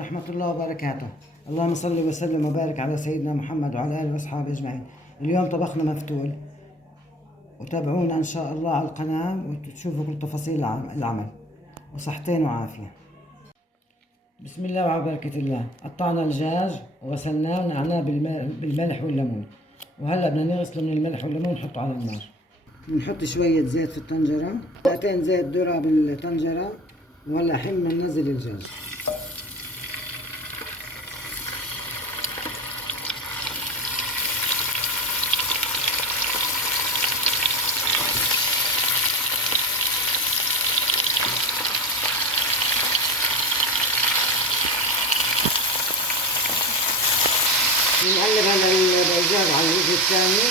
ورحمة الله وبركاته. اللهم صل وسلم وبارك على سيدنا محمد وعلى آله وأصحابه أجمعين. اليوم طبخنا مفتول، وتابعونا إن شاء الله على القناة وتشوفوا كل تفاصيل العمل. وصحتين وعافية. بسم الله وعلى بركة الله. قطعنا الدجاج وغسلناه ونقعناه بالملح والليمون، وهلا بدنا نغسله من الملح والليمون ونحطه على النار. بنحط شوية زيت في الطنجرة، معلقتين زيت ذرة بالطنجرة، وهلا الحين بننزل الدجاج. نقلب هلا الدجاج على الوجه الثاني.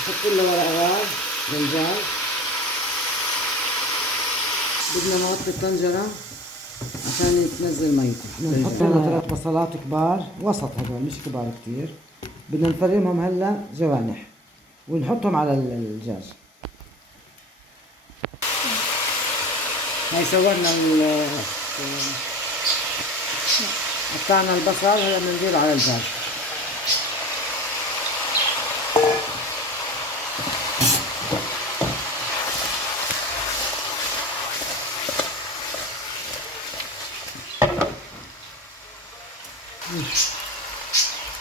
نحط له ورق غاز للدجاج. بدنا نغطي الطنجرة عشان تنزل ميته. نحط لنا 3 بصلات كبار وسط، هدول مش كبار كتير. بدنا نفرمهم هلا جوانح ونحطهم على الدجاج. هاي سوينا قطعنا البصل، هلا بنزيله على الدجاج.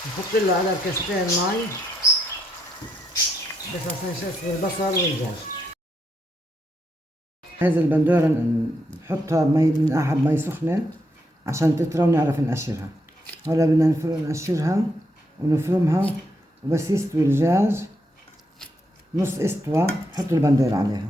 نحط له على كاستين مي بس عشان يشرب البصل والدجاج. هذه البندورة نحطها مي سخنة عشان تطرى ونعرف نقشرها. هلا بدنا نقشرها ونفرمها، وبس يستوي الدجاج نص استوى نحط البندورة عليها.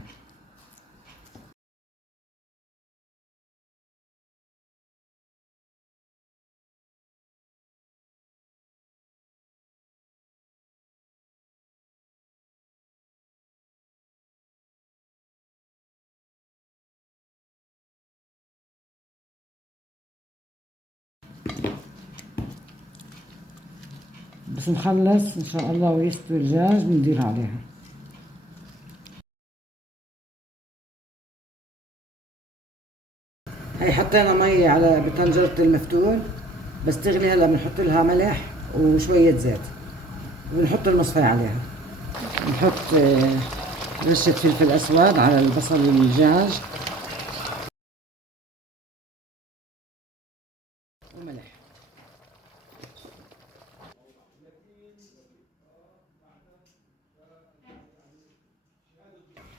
بس نخلص ان شاء الله ويستوي الدجاج بندير عليها. هي حطينا مي على بطنجرة المفتول بس تغلي. هلا بنحط لها ملح وشوية زيت وبنحط المصفاية عليها. نحط رشة فلفل اسود على البصل والدجاج وملح.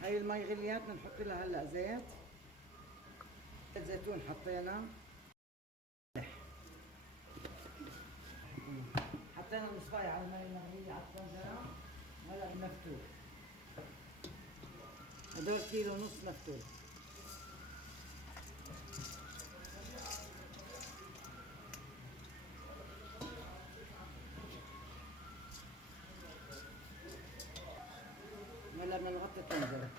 هاي المي غليت، بنحط لها هلا زيت زيتون. حطينا المصفاية على المي المغلية على الطنجرة. هلا المفتول، هدول كيلو ونص مفتول. هلا بدنا نغطي الطنجرة،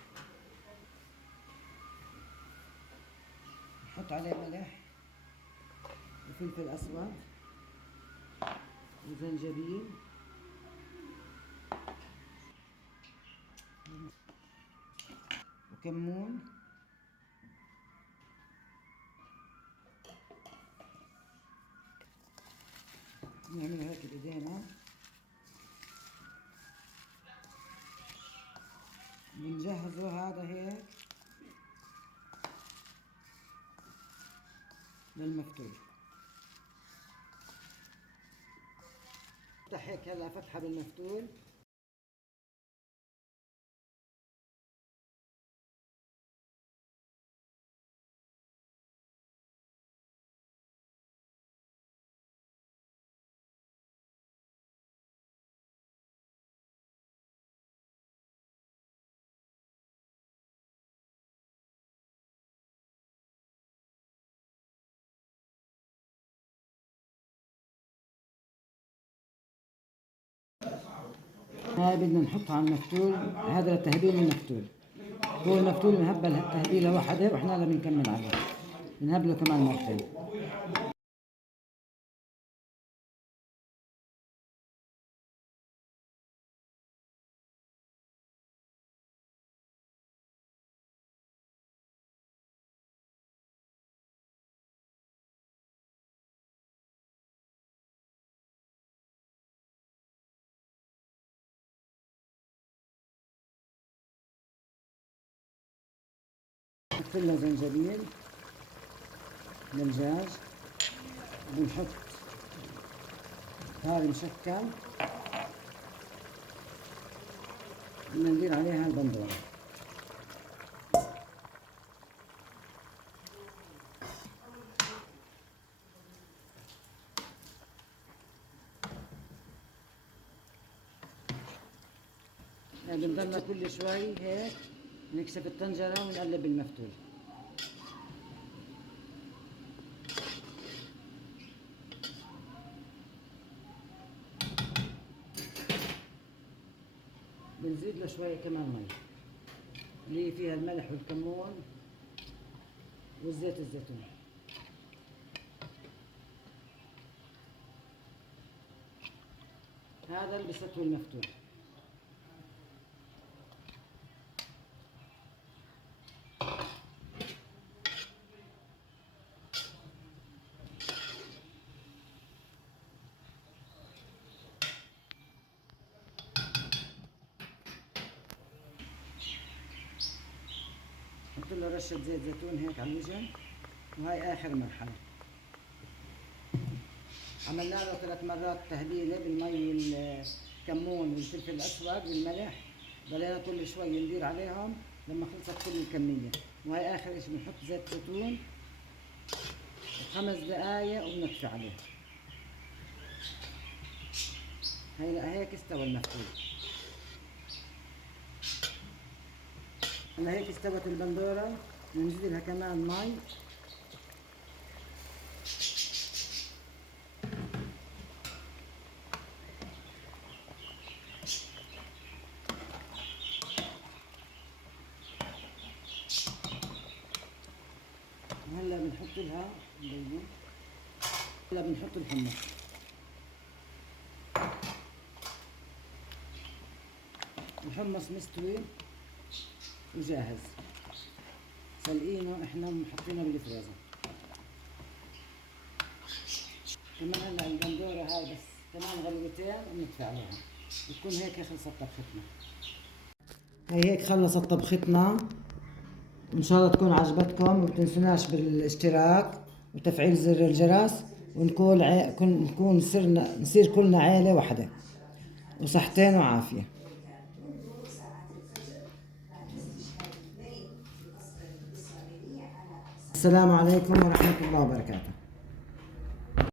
نحط عليه ملح وفلفل اسود وزنجبيل وكمون. نعمل هيك بايدينا، بنجهزه هذا هيك للمفتول. افتح هيك هلا فتحة بالمفتول. هاي بدنا نحطها على المفتول. هذا لتهبيل المفتول. هو المفتول بنهبل تهبيلة واحدة واحنا هلا بنكمل عليه، بنهبله كمان مرتين. نحط لنا زنجبيل دجاج، بنحط هذا مشكل، بدنا ندير عليها البندورة. بنضلنا كل شوي هيك نكشف الطنجرة ونقلب المفتول. بنزيد له شوية كمان مي اللي فيها الملح والكمون والزيت الزيتون. هذا اللي بسطوه المفتول. نحط له رشة زيت زيتون هيك على الوجه، وهاي آخر مرحلة. عملنا له 3 مرات تهبيلة بالمي والكمون والفلفل الأسود والملح، ضلينا كل شوي ندير عليهم لما خلصت كل الكمية. وهي آخر إشي بنحط زيت زيتون 5 دقايق وبنطفي عليه. هيك استوى المفتول. هلا هيك استوت البندورة، بنزيد لها كمان مي. وهلا بنحط لها هلا بنحط الحمص. الحمص مستوي وجاهز، سلقينه احنا وحطينه بالفريزر. كمان هلا البندورة هاي بس كمان غلوتين وبنطفي عليها، بتكون هيك خلصت طبختنا. هي هيك خلصت طبختنا، ان شاء الله تكون عجبتكم. ومتنسوناش بالاشتراك وتفعيل زر الجرس، ونكون نصير كلنا عيلة واحدة، وصحتين وعافية. السلام عليكم ورحمة الله وبركاته.